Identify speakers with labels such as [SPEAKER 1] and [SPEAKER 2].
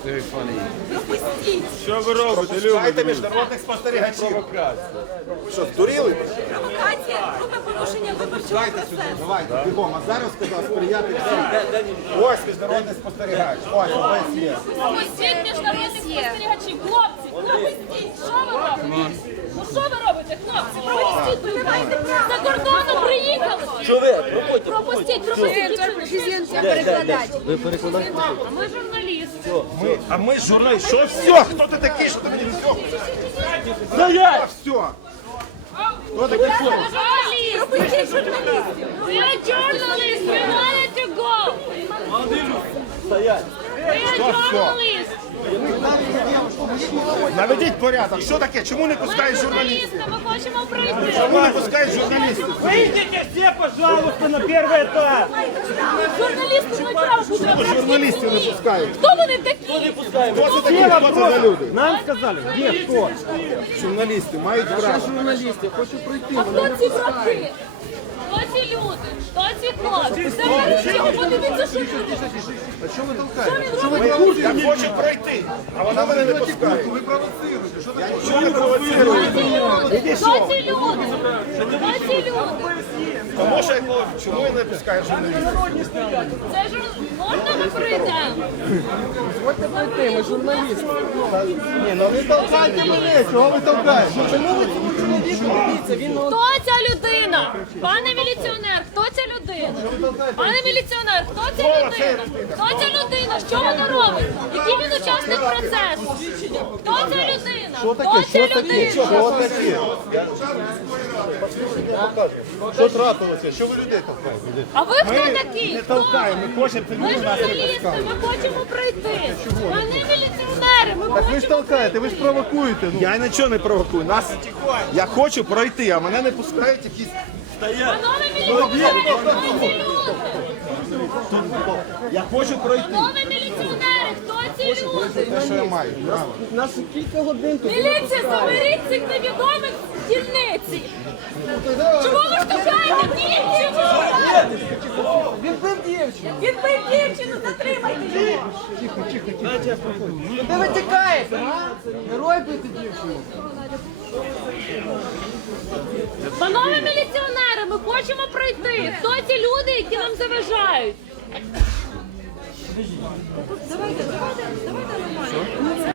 [SPEAKER 1] Пропустіть.
[SPEAKER 2] Що ви робите, люди?
[SPEAKER 3] Шукайте міжнародних спостерігачів. Що, здуріли?
[SPEAKER 1] Провокація, грубе порушення виборчого процесу.
[SPEAKER 3] Давайте, бігом. А зараз сказав сприяти всім. Ось міжнародний спостерігач. Ось, ось є.
[SPEAKER 4] Пропустіть міжнародних спостерігачів. Хлопці, пропустіть. Що ви робите? Ну що ви робите, хлопці? Пропустіть, будь ласка. За кордону приїхали.
[SPEAKER 5] Що ви? Пропустіть.
[SPEAKER 4] Пропустіть.
[SPEAKER 5] Ви перекладаєте?
[SPEAKER 4] А ми журналісти.
[SPEAKER 3] А ми журналіст. Що все? Хто ти такий, що ти мені все?
[SPEAKER 2] Стоять!
[SPEAKER 3] Все. Хто такий все?
[SPEAKER 4] Журналісти.
[SPEAKER 1] Пропустіть журналістів.
[SPEAKER 4] We are journalists. We wanted to go.
[SPEAKER 5] Стоять!
[SPEAKER 4] We are journalists.
[SPEAKER 3] Наведіть порядок. Що таке? Чому не
[SPEAKER 4] Ми
[SPEAKER 3] пускають журналістів?
[SPEAKER 4] журналісти, ми хочемо пройти.
[SPEAKER 3] Чому не пускають журналістів?
[SPEAKER 2] Выйдите все, пожалуйста, на первый этаж!
[SPEAKER 4] Журналісти мають право бути.
[SPEAKER 3] Журналістів не пускають.
[SPEAKER 4] Хто вони такі?
[SPEAKER 3] Хто це такі? Хто це за люди?
[SPEAKER 2] Нам сказали, где кто?
[SPEAKER 3] Журналісти мають право.
[SPEAKER 5] Журналістів, хочу пройти.
[SPEAKER 4] А хто ці враги? Хто ці люди? Хто ці хлопці? Подивіться, що він робить.
[SPEAKER 3] Що ви толкаєте?
[SPEAKER 4] Що він робить?
[SPEAKER 3] Я хочу пройти, а вона мене не пускає. Ви провоцируєте. Що таке? Що не провоцирую?
[SPEAKER 4] Хто ці люди? Хто ці люди?
[SPEAKER 3] Тому що чому я не пускаю журналістів?
[SPEAKER 4] Це ж можна ми пройдемо?
[SPEAKER 3] Ні, ну ви толкайте мене, чого ви толкаєте? Чому ви
[SPEAKER 4] Хто ця людина? Пане міліціонер, хто ця людина? Пане міліціонер, хто ця людина? Хто ця людина? Що вона робить? Який він учасник процесу? Хто ця людина? Хто ця людина?
[SPEAKER 3] Що таке? Що трапилося? Що ви людей толкаєте?
[SPEAKER 4] А ви хто такі?
[SPEAKER 3] Не
[SPEAKER 4] Хто?
[SPEAKER 3] толкаємо, ми хочемо
[SPEAKER 4] Ми журналісти, ми хочемо пройти. Пане міліціонери, ми
[SPEAKER 3] Ви ж
[SPEAKER 4] хочемо.
[SPEAKER 3] толкаєте, ви ж провокуєте. Я нічого не провокую. Я хочу пройти, а мене не пускають якісь.
[SPEAKER 4] Панове міліціонери, хто ці люди?
[SPEAKER 3] Я хочу пройти.
[SPEAKER 4] Панове міліціонери, хто ці люди?
[SPEAKER 3] Те, що я маю. Право.
[SPEAKER 5] Нас кілька годин тут.
[SPEAKER 4] Міліція, заберіть цих невідомих з дільниці. Чому ви штовхаєте дівчину?
[SPEAKER 5] Він бив дівчину.
[SPEAKER 1] Він бив дівчину, затримайте його.
[SPEAKER 5] Куди ви тікаєте, а? Герой бити дівчину.
[SPEAKER 4] Панове міліціонери, ми хочемо пройти. Хто ці люди, які нам заважають?
[SPEAKER 1] Давайте нормально.